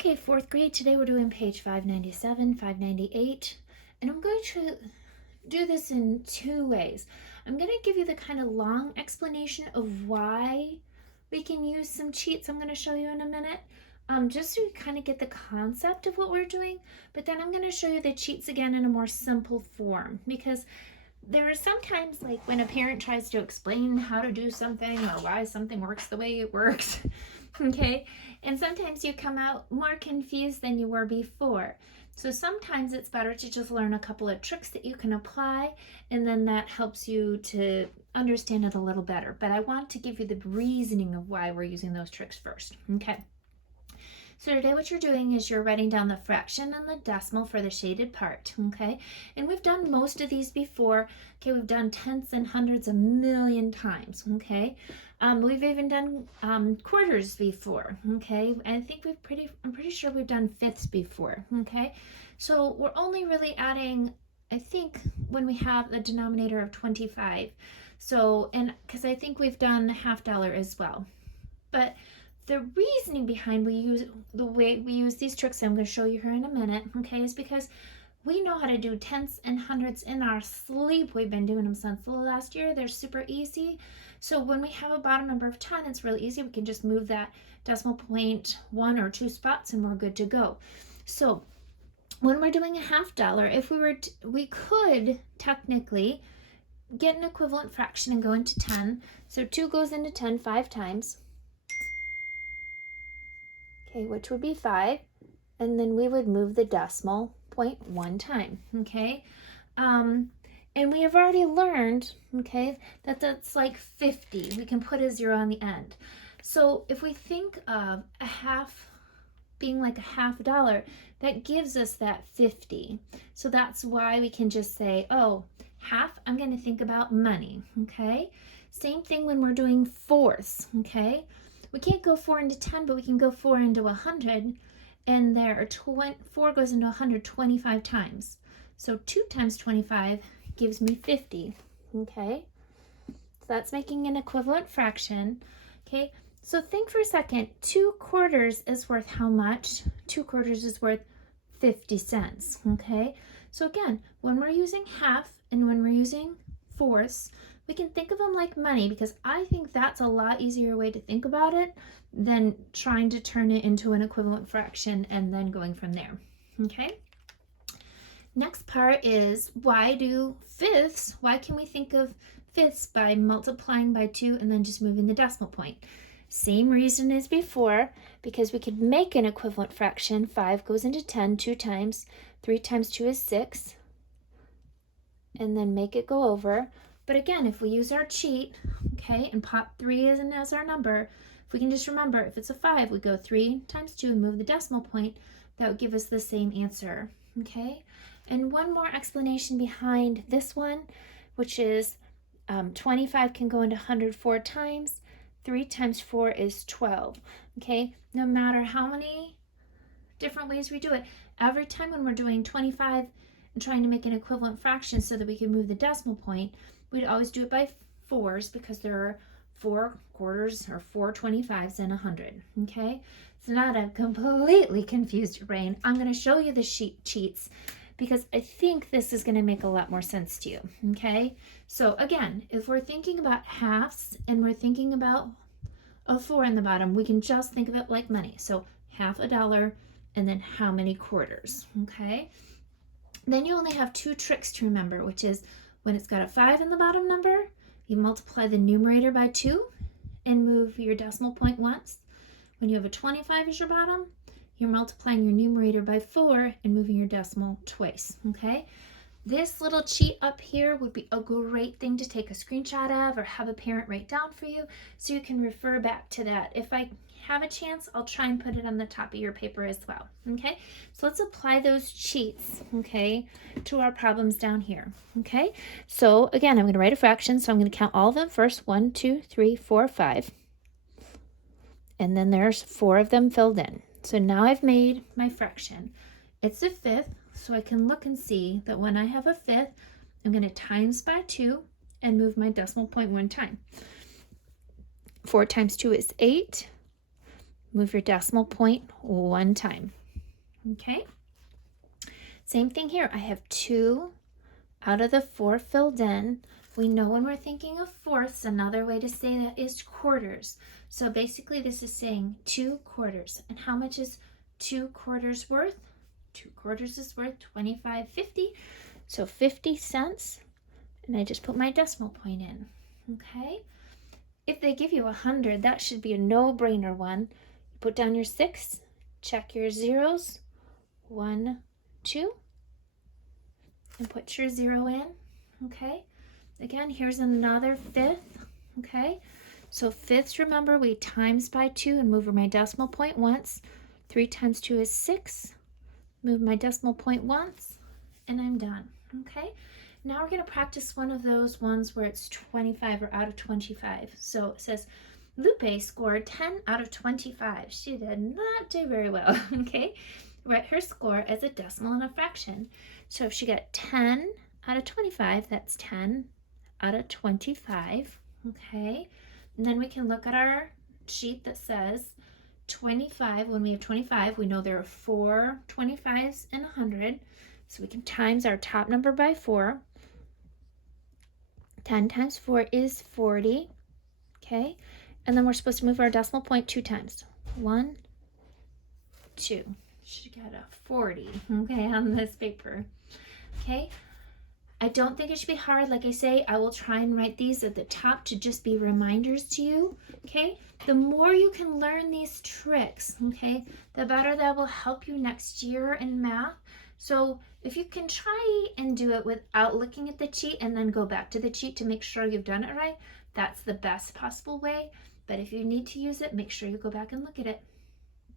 Okay, fourth grade, today we're doing page 597, 598, and I'm going to do this in two ways. I'm going to give you the kind of long explanation of why we can use some cheats I'm going to show you in a minute, just so you kind of get the concept of what we're doing, but then I'm going to show you the cheats again in a more simple form, because there are sometimes, like when a parent tries to explain how to do something or why something works the way it works, okay, and sometimes you come out more confused than you were before. So sometimes it's better to just learn a couple of tricks that you can apply, and then that helps you to understand it a little better. But I want to give you the reasoning of why we're using those tricks first, okay? So today what you're doing is you're writing down the fraction and the decimal for the shaded part, okay? And we've done most of these before. Okay, we've done tenths and hundreds a million times, okay? We've even done quarters before, okay? I'm pretty sure we've done fifths before, okay? So we're only really adding, I think, when we have the denominator of 25. So, and because I think we've done half dollar as well. But the reasoning behind the way we use these tricks, I'm going to show you here in a minute, okay, is because we know how to do tenths and hundreds in our sleep. We've been doing them since last year. They're super easy. So when we have a bottom number of 10, it's really easy. We can just move that decimal point 1 or 2 spots and we're good to go. So when we're doing a half dollar, if we could technically get an equivalent fraction and go into 10. So 2 goes into 10 5 times. Okay, which would be 5, and then we would move the decimal point 1 time, okay? And we have already learned, okay, that that's like 50. We can put a 0 on the end. So if we think of a half being like a half dollar, that gives us that 50. So that's why we can just say, oh, half, I'm going to think about money, okay? Same thing when we're doing fourths, okay? We can't go 4 into 10, but we can go 4 into 100, and there are 4 goes into 100 25 times. So 2 times 25 gives me 50, okay? So that's making an equivalent fraction, okay? So think for a second, 2 quarters is worth how much? 2 quarters is worth 50 cents, okay? So again, when we're using half and when we're using fourths, we can think of them like money, because I think that's a lot easier way to think about it than trying to turn it into an equivalent fraction and then going from there, okay? Next part is, why can we think of fifths by multiplying by 2 and then just moving the decimal point? Same reason as before, because we could make an equivalent fraction. 5 goes into 10 2 times, 3 times 2 is 6, and then make it go over. But again, if we use our cheat, okay, and pop 3 as our number, if we can just remember, if it's a 5, we go 3 times 2 and move the decimal point, that would give us the same answer, okay? And one more explanation behind this one, which is 25 can go into 104 times. 3 times 4 is 12, okay? No matter how many different ways we do it, every time when we're doing 25 and trying to make an equivalent fraction so that we can move the decimal point, we'd always do it by 4s, because there are 4 quarters or 4 25s in 100, okay? So now to completely confuse your brain, I'm going to show you the cheats, because I think this is going to make a lot more sense to you, okay? So again, if we're thinking about halves and we're thinking about a 4 in the bottom, we can just think of it like money. So half a dollar and then how many quarters, okay? Then you only have 2 tricks to remember, which is when it's got a 5 in the bottom number, you multiply the numerator by 2 and move your decimal point once. When you have a 25 as your bottom, you're multiplying your numerator by 4 and moving your decimal twice, okay? This little cheat up here would be a great thing to take a screenshot of or have a parent write down for you so you can refer back to that. If I have a chance, I'll try and put it on the top of your paper as well, okay? So let's apply those cheats, okay, to our problems down here, okay? So again, I'm going to write a fraction, so I'm going to count all of them first. 1, 2, 3, 4, 5. And then there's 4 of them filled in. So now I've made my fraction. It's a fifth, so I can look and see that when I have a fifth, I'm going to times by 2 and move my decimal point 1 time. 4 times 2 is 8. move your decimal point one time. Okay? Same thing here. I have 2 out of the 4 filled in. We know when we're thinking of fourths, another way to say that is quarters. So basically this is saying 2 quarters. And how much is 2 quarters worth? 2 quarters is worth 25.50. So 50 cents. And I just put my decimal point in. Okay? If they give you 100, that should be a no-brainer one. You put down your 6, check your zeros. 1, 2, and put your 0 in. Okay? Again, here's another fifth. Okay? So fifths, remember, we times by 2 and move my decimal point once. 3 times 2 is 6. Move my decimal point once, and I'm done. Okay? Now we're going to practice one of those ones where it's 25 or out of 25. So it says, Lupe scored 10 out of 25. She did not do very well. Okay? Write her score as a decimal and a fraction. So if she got 10 out of 25, that's 10 out of 25. Okay? And then we can look at our sheet that says 25. When we have 25, we know there are 4 25s and 100. So we can times our top number by 4. 10 times 4 is 40. Okay? And then we're supposed to move our decimal point 2 times. 1, 2. She got a 40, okay, on this paper. Okay? I don't think it should be hard. Like I say, I will try and write these at the top to just be reminders to you. Okay? The more you can learn these tricks, okay, the better that will help you next year in math. So if you can try and do it without looking at the cheat and then go back to the cheat to make sure you've done it right, that's the best possible way. But if you need to use it, make sure you go back and look at it.